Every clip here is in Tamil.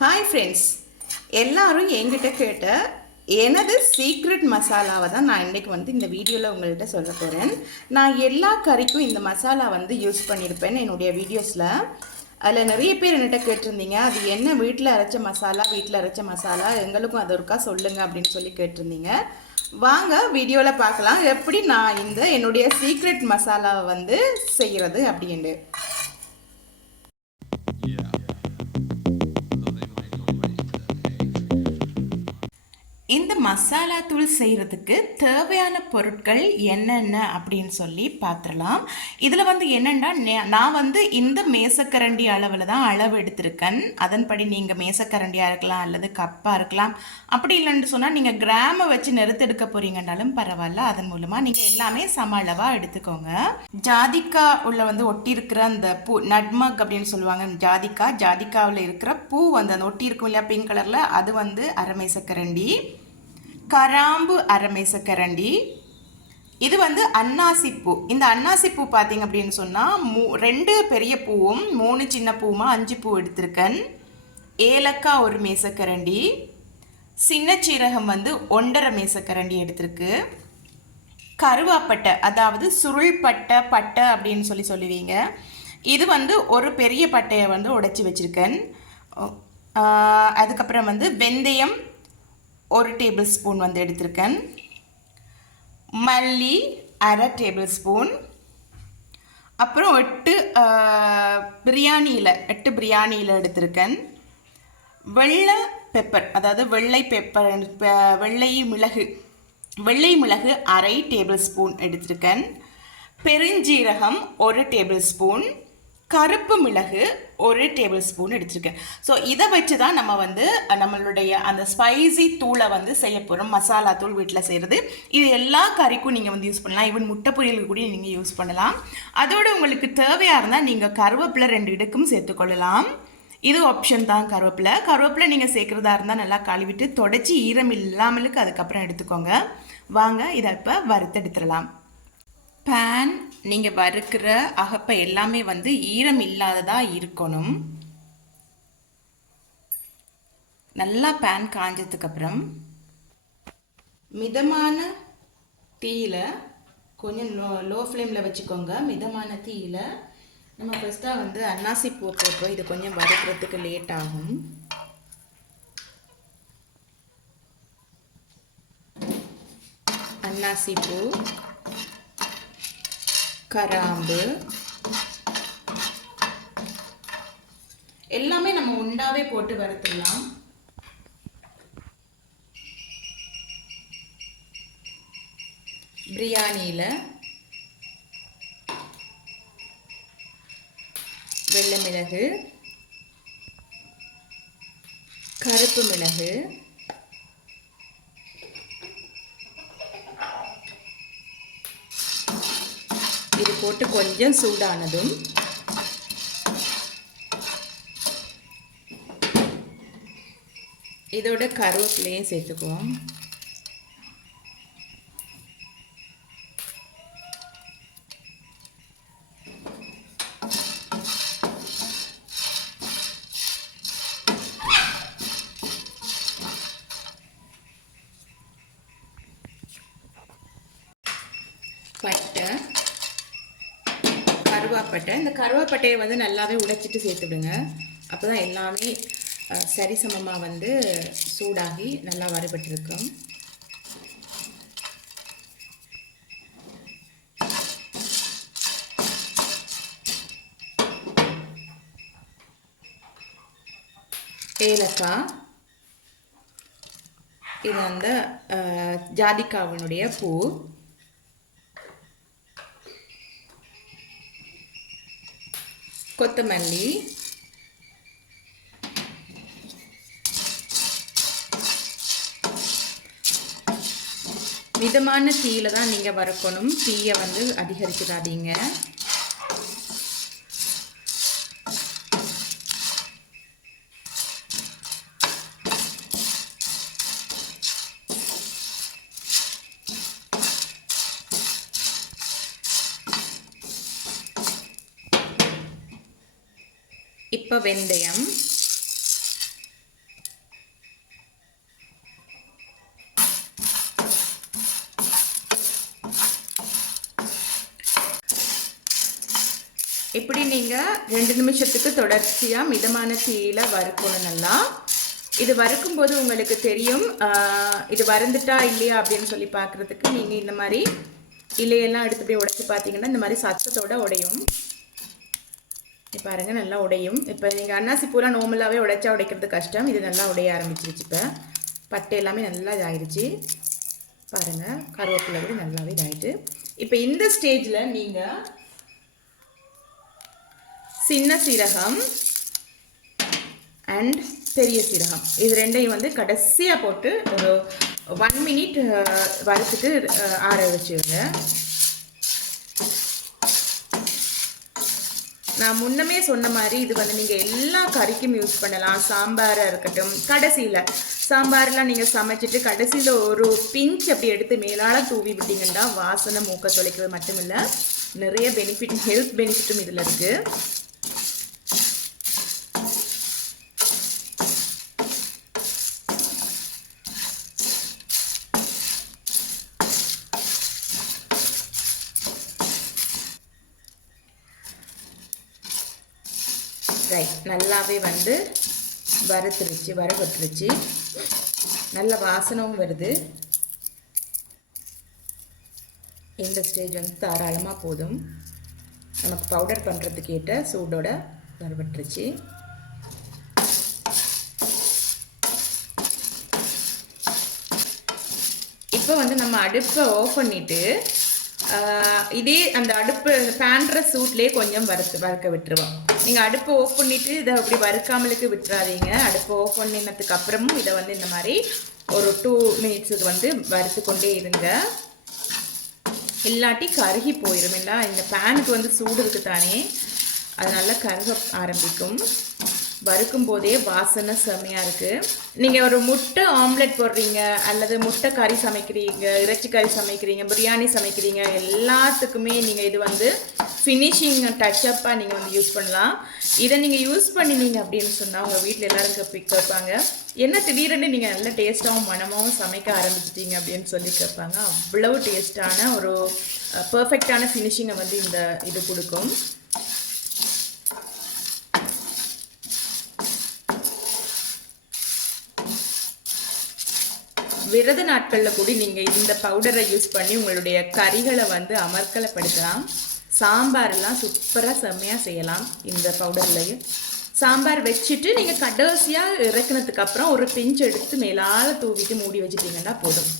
ஹாய் ஃப்ரெண்ட்ஸ், எல்லாரும் என்கிட்ட கேட்ட எனது சீக்ரெட் மசாலாவை தான் நான் இன்றைக்கி இந்த வீடியோவில் உங்கள்கிட்ட சொல்ல போகிறேன். நான் எல்லா கறிக்கும் இந்த மசாலா யூஸ் பண்ணியிருப்பேன் என்னுடைய வீடியோஸில். அதில் நிறைய பேர் என்கிட்ட கேட்டிருந்தீங்க, அது என்ன வீட்டில் அரைச்ச மசாலா எங்களுக்கும் அது ஒருக்கா சொல்லுங்கள் அப்படின்னு சொல்லி கேட்டிருந்தீங்க. வாங்க வீடியோவில் பார்க்கலாம் எப்படி நான் என்னுடைய சீக்ரெட் மசாலாவை செய்கிறது அப்படின்ட்டு. இந்த மசாலா தூள் செய்கிறதுக்கு தேவையான பொருட்கள் என்னென்ன அப்படின்னு சொல்லி பார்த்துடலாம். இதில் என்னென்னா, நான் இந்த மேசக்கரண்டி அளவில் தான் அளவு எடுத்திருக்கேன். அதன்படி நீங்கள் மேசக்கரண்டியாக இருக்கலாம் அல்லது கப்பாக இருக்கலாம். அப்படி இல்லைன்னு சொன்னால் நீங்கள் கிராமை வச்சு நிறுத்தெடுக்க போகிறீங்கன்னாலும் பரவாயில்ல. அதன் மூலமாக நீங்கள் எல்லாமே சம அளவாக எடுத்துக்கோங்க. ஜாதிக்காய் உள்ள ஒட்டி இருக்கிற அந்த பூ, நட்மக் அப்படின்னு சொல்லுவாங்க. ஜாதிக்காவில் இருக்கிற பூ அந்த ஒட்டி இருக்கும் இல்லையா, பிங்க் கலரில், அது அரை மேசக்கரண்டி. கராம்பு அரை மேசக்கரண்டி. இது அன்னாசிப்பூ. இந்த அன்னாசிப்பூ பார்த்தீங்க அப்படின்னு சொன்னால் 2 பெரிய பூவும் 3 சின்ன பூவுமா 5 பூ எடுத்திருக்கேன். ஏலக்காய் ஒரு மேசக்கரண்டி. சின்ன சீரகம் 1.5 மேசக்கரண்டி எடுத்திருக்கு. கருவாப்பட்டை, அதாவது சுருள் பட்டை அப்படின்னு சொல்லுவீங்க. இது ஒரு பெரிய பட்டையை உடைச்சி வச்சுருக்கேன். அதுக்கப்புறம் வெந்தயம் 1 டேபிள் ஸ்பூன் எடுத்திருக்கேன். மல்லி அரை டேபிள் ஸ்பூன். அப்புறம் 8 பிரியாணி இலை எடுத்திருக்கேன். வெள்ளை பெப்பர், அதாவது வெள்ளை மிளகு அரை டேபிள் ஸ்பூன் எடுத்திருக்கேன். பெருஞ்சீரகம் 1 டேபிள் ஸ்பூன். கருப்பு மிளகு 1 டேபிள் ஸ்பூன் எடுத்திருக்கேன். ஸோ இதை வச்சு தான் நம்ம நம்மளுடைய அந்த ஸ்பைசி தூளை செய்ய போகிறோம். மசாலா தூள் வீட்டில் செய்கிறது. இது எல்லா கறிக்கும் நீங்கள் யூஸ் பண்ணலாம். ஈவன் முட்டை பொரியலுக்கு கூட நீங்கள் யூஸ் பண்ணலாம். அதோடு உங்களுக்கு தேவையாக இருந்தால் நீங்கள் கருவேப்பிலை 2 இடுக்கும் சேர்த்துக்கொள்ளலாம். இது ஆப்ஷன் தான். கருவேப்பிலை நீங்கள் சேர்க்குறதா இருந்தால் நல்லா கழுவிட்டு தொடச்சி ஈரம் இல்லாமலுக்கு அதுக்கப்புறம் எடுத்துக்கோங்க. வாங்க இதை இப்போ வறுத்தெடுத்துடலாம். பேன் நீங்கள் வறுக்கிற அகப்பை எல்லாமே ஈரம் இல்லாததாக இருக்கணும். நல்லா பேன் காஞ்சதுக்கப்புறம் மிதமான தீயில், கொஞ்சம் லோ ஃப்ளேமில் வச்சுக்கோங்க. மிதமான தீயில் நம்ம ஃபஸ்ட்டாக அன்னாசி பூ போட்டோம். இது கொஞ்சம் வறுக்கிறதுக்கு லேட் ஆகும். அன்னாசி பூ, கராம்பு எல்லாமே நம்ம உண்டாவே போட்டு வறுத்துடலாம். பிரியாணியில் வெள்ளை மிளகு, கருப்பு மிளகு, இது போட்டு கொஞ்சம் சூடானதும் இதோட கருவேப்பிலையும் சேர்த்துக்குவோம். பட்டை, கருவாப்பட்டை. இந்த கருவாப்பட்டையை நல்லாவே உடைச்சிட்டு சேர்த்துடுங்க. அப்போ தான் எல்லாமே சரிசமமாக சூடாகி நல்லா வறுபட்டிருக்கும். ஏலக்காய், இது ஜாதிக்காவினுடைய பூ. கொத்தமல்லி, மிதமான தீயில தான் நீங்கள் வறுக்கணும். தீயை அதிகரிச்சிடாதீங்க. இப்போ வெந்தயம், இப்படி நீங்கள் 2 நிமிஷத்துக்கு தொடர்ச்சியாக மிதமான தீயில வறுக்கணும் நல்லா. இது வறுக்கும்போது உங்களுக்கு தெரியும் இது வறுந்துட்டா இல்லையா அப்படின்னு சொல்லி பார்க்குறதுக்கு நீங்கள் இந்த மாதிரி இலையெல்லாம் எடுத்து போய் உடைச்சி பார்த்தீங்கன்னா இந்த மாதிரி சத்தத்தோட உடையும். பாருங்கள் நல்லா உடையும். இப்போ நீங்கள் அன்னாசி பூலாம் நார்மலாகவே உடைச்சா உடைக்கிறது கஷ்டம். இது நல்லா உடைய ஆரம்பிச்சிருச்சு. இப்போ பட்டை எல்லாமே நல்லா இதாகிடுச்சு பாருங்கள். கருவேப்பிலை கூட நல்லாவே இதாகிட்டு. இப்போ இந்த ஸ்டேஜில் நீங்கள் சின்ன சீரகம் அண்ட் பெரிய சீரகம் இது ரெண்டையும் வந்து கடைசியாக போட்டு ஒரு 1 மினிட் வறுத்துட்டு ஆற வச்சுருங்க. நான் முன்னமே சொன்ன மாதிரி இது வந்து நீங்கள் எல்லா கறிக்கும் யூஸ் பண்ணலாம். சாம்பாராக இருக்கட்டும், கடைசியில் சாம்பார்லாம் நீங்கள் சமைச்சிட்டு கடைசியில் ஒரு பிஞ்ச் அப்படி எடுத்து மேலால் தூவி விட்டீங்கன்னா வாசனை மூக்க தொலைக்கிறது மட்டும் இல்லை, நிறைய பெனிஃபிட், ஹெல்த் பெனிஃபிட்டும் இதில் இருக்குது. ரைட், நல்லாவே வந்து வறுபட்டுருச்சு. நல்ல வாசனவும் வருது. இந்த ஸ்டேஜ் வந்து தாராளமாக போதும். நமக்கு பவுடர் பண்ணுறதுக்கு ஏற்ற சூடோட வறுபட்டுருச்சு. இப்போ வந்து நம்ம அடுப்பை ஆஃப் பண்ணிவிட்டு இதே அந்த அடுப்பு பேன்ற சூட்லேயே கொஞ்சம் வறுக்க விட்டுருவோம். நீங்கள் அடுப்பை ஆஃப் பண்ணிவிட்டு இதை அப்படி வறுக்காமலுக்கு விட்டுறாதீங்க. அடுப்பை ஆஃப் பண்ணினதுக்கு அப்புறமும் இதை வந்து இந்த மாதிரி ஒரு 2 மினிட்ஸுக்கு வந்து வறுத்து கொண்டே இருங்க. இல்லாட்டி கருகி போயிடும். இல்லை இந்த பேனுக்கு வந்து சூடு இருக்குது தானே, அதனால கருக ஆரம்பிக்கும். வறுக்கும் போதே வாசனை செம்மையாக இருக்குது. நீங்கள் ஒரு முட்டை ஆம்லெட் போடுறீங்க, அல்லது முட்டை கறி சமைக்கிறீங்க, இறைச்சி கறி சமைக்கிறீங்க, பிரியாணி சமைக்கிறீங்க, எல்லாத்துக்குமே நீங்கள் இது வந்து ஃபினிஷிங் டச்சப்பாக நீங்கள் வந்து யூஸ் பண்ணலாம். இதை நீங்கள் யூஸ் பண்ணினீங்க அப்படின்னு சொன்னால் உங்கள் வீட்டில் எல்லோரும் கேட்பாங்க, என்ன திடீர்னு நீங்கள் நல்ல டேஸ்ட்டாகவும் மனமாகவும் சமைக்க ஆரம்பிச்சிட்டீங்க அப்படின்னு சொல்லி கேட்பாங்க. அவ்வளவு டேஸ்ட்டான ஒரு பர்ஃபெக்டான ஃபினிஷிங்கை வந்து இந்த இது கொடுக்கும். விரத நாட்களில் கூட நீங்கள் இந்த பவுடரை யூஸ் பண்ணி உங்களுடைய கறிகளை வந்து அமர்க்கலப்படுத்தலாம். சாம்பாரெல்லாம் சூப்பராக செம்மையாக செய்யலாம் இந்த பவுடர்லையும். சாம்பார் வச்சுட்டு நீங்கள் கடைசியாக இறக்குனதுக்கு அப்புறம் ஒரு பிஞ்ச் எடுத்து மேலால் தூவிட்டு மூடி வச்சுட்டிங்கன்னா போதும்.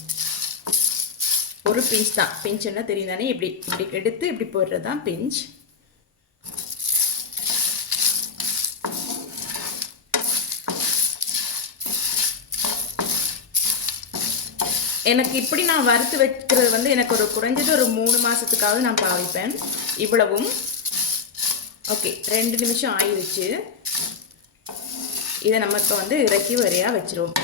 ஒரு பிஞ்ச் தான். பிஞ்ச் என்ன தெரியும் தானே, இப்படி இப்படி எடுத்து இப்படி போடுறது தான் பிஞ்ச். எனக்கு இப்படி நான் வறுத்து வைக்கிறது வந்து எனக்கு ஒரு குறைஞ்சது ஒரு 3 மாதத்துக்காவது நான் பாவிப்பேன். இவ்வளவும் ஓகே. 2 நிமிஷம் ஆயிடுச்சு. இதை நம்ம இப்போ வந்து இறக்கி வரையாக வச்சிருவோம்.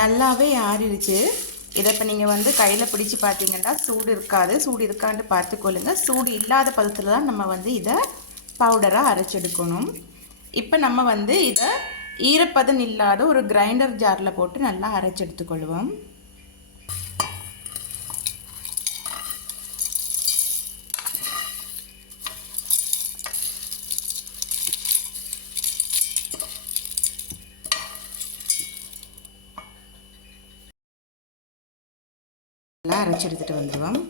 நல்லாவே ஆறிடுச்சு. இதை இப்போ நீங்கள் வந்து கையில் பிடிச்சி பார்த்தீங்கன்னா சூடு இருக்காது. சூடு இருக்கான்னு பார்த்துக்கொள்ளுங்க. சூடு இல்லாத பதத்தில் தான் நம்ம வந்து இதை பவுடராக அரைச்செடுக்கணும். இப்போ நம்ம வந்து இதை ஈரப்பதம் இல்லாத ஒரு கிரைண்டர் ஜாரில் போட்டு நல்லா அரைச்சி எடுத்துக்கொள்வோம். நல்லா அரைச்சி எடுத்துகிட்டு வந்துடுவோம்.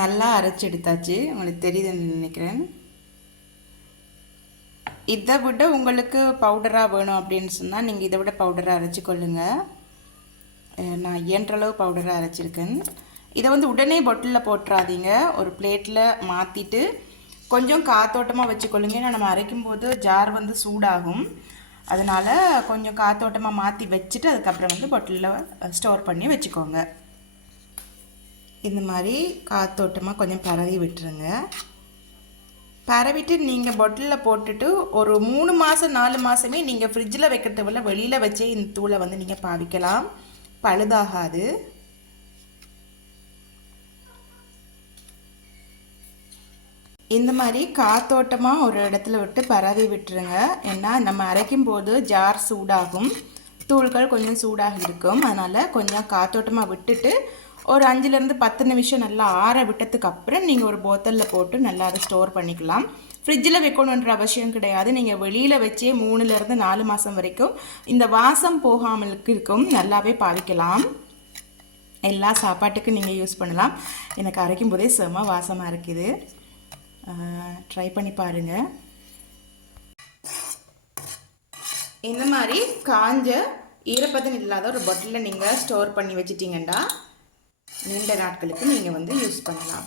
நல்லா அரைச்சி எடுத்தாச்சு, உங்களுக்கு தெரியுதுன்னு நினைக்கிறேன். இதை விட உங்களுக்கு பவுடராக வேணும் அப்படின்னு சொன்னால் நீங்கள் இதை விட பவுடராக அரைச்சிக்கொள்ளுங்க. நான் இயன்றளவு பவுடராக அரைச்சிருக்கேன். இதை வந்து உடனே பொட்டிலில் போட்டுறாதீங்க. ஒரு பிளேட்டில் மாற்றிட்டு கொஞ்சம் காத்தோட்டமாக வச்சுக்கொள்ளுங்க. ஏன்னா நம்ம அரைக்கும்போது ஜார் வந்து சூடாகும். அதனால் கொஞ்சம் காத்தோட்டமாக மாற்றி வச்சுட்டு அதுக்கப்புறம் வந்து பொட்டிலில் ஸ்டோர் பண்ணி வச்சுக்கோங்க. இந்த மாதிரி காத்தோட்டமாக கொஞ்சம் பரவி விட்டுருங்க. பரவிட்டு நீங்கள் பொட்டிலில் போட்டுட்டு ஒரு 3 மாதம் 4 மாதமே நீங்கள் ஃப்ரிட்ஜில் வைக்கிறத விட வெளியில் வச்சே இந்த தூளை வந்து நீங்கள் பாவிக்கலாம். பழுதாகாது. இந்த மாதிரி காத்தோட்டமாக ஒரு இடத்துல விட்டு பரவி விட்டுருங்க. ஏன்னா நம்ம அரைக்கும் போது ஜார் சூடாகும். தூள்கள் கொஞ்சம் சூடாக இருக்கும். அதனால் கொஞ்சம் காத்தோட்டமாக விட்டுட்டு ஒரு 5லேருந்து 10 நிமிஷம் நல்லா ஆற விட்டதுக்கு அப்புறம் நீங்கள் ஒரு போத்தலில் போட்டு நல்லா அதை ஸ்டோர் பண்ணிக்கலாம். ஃப்ரிட்ஜில் வைக்கணுன்ற அவசியம் கிடையாது. நீங்கள் வெளியில் வச்சே 3லேருந்து 4 மாதம் வரைக்கும் இந்த வாசம் போகாமல் இருக்கும் நல்லாவே பாவிக்கலாம். எல்லா சாப்பாட்டுக்கும் நீங்கள் யூஸ் பண்ணலாம். எனக்கு அரைக்கும் போதே செம வாசமாக இருக்குது. ட்ரை பண்ணி பாருங்கள். இந்த மாதிரி காஞ்ச ஈரப்பதம் இல்லாத ஒரு பாட்டிலில் நீங்கள் ஸ்டோர் பண்ணி வச்சிட்டிங்கன்னா நீண்ட நாட்களுக்கு நீங்கள் யூஸ் பண்ணலாம்.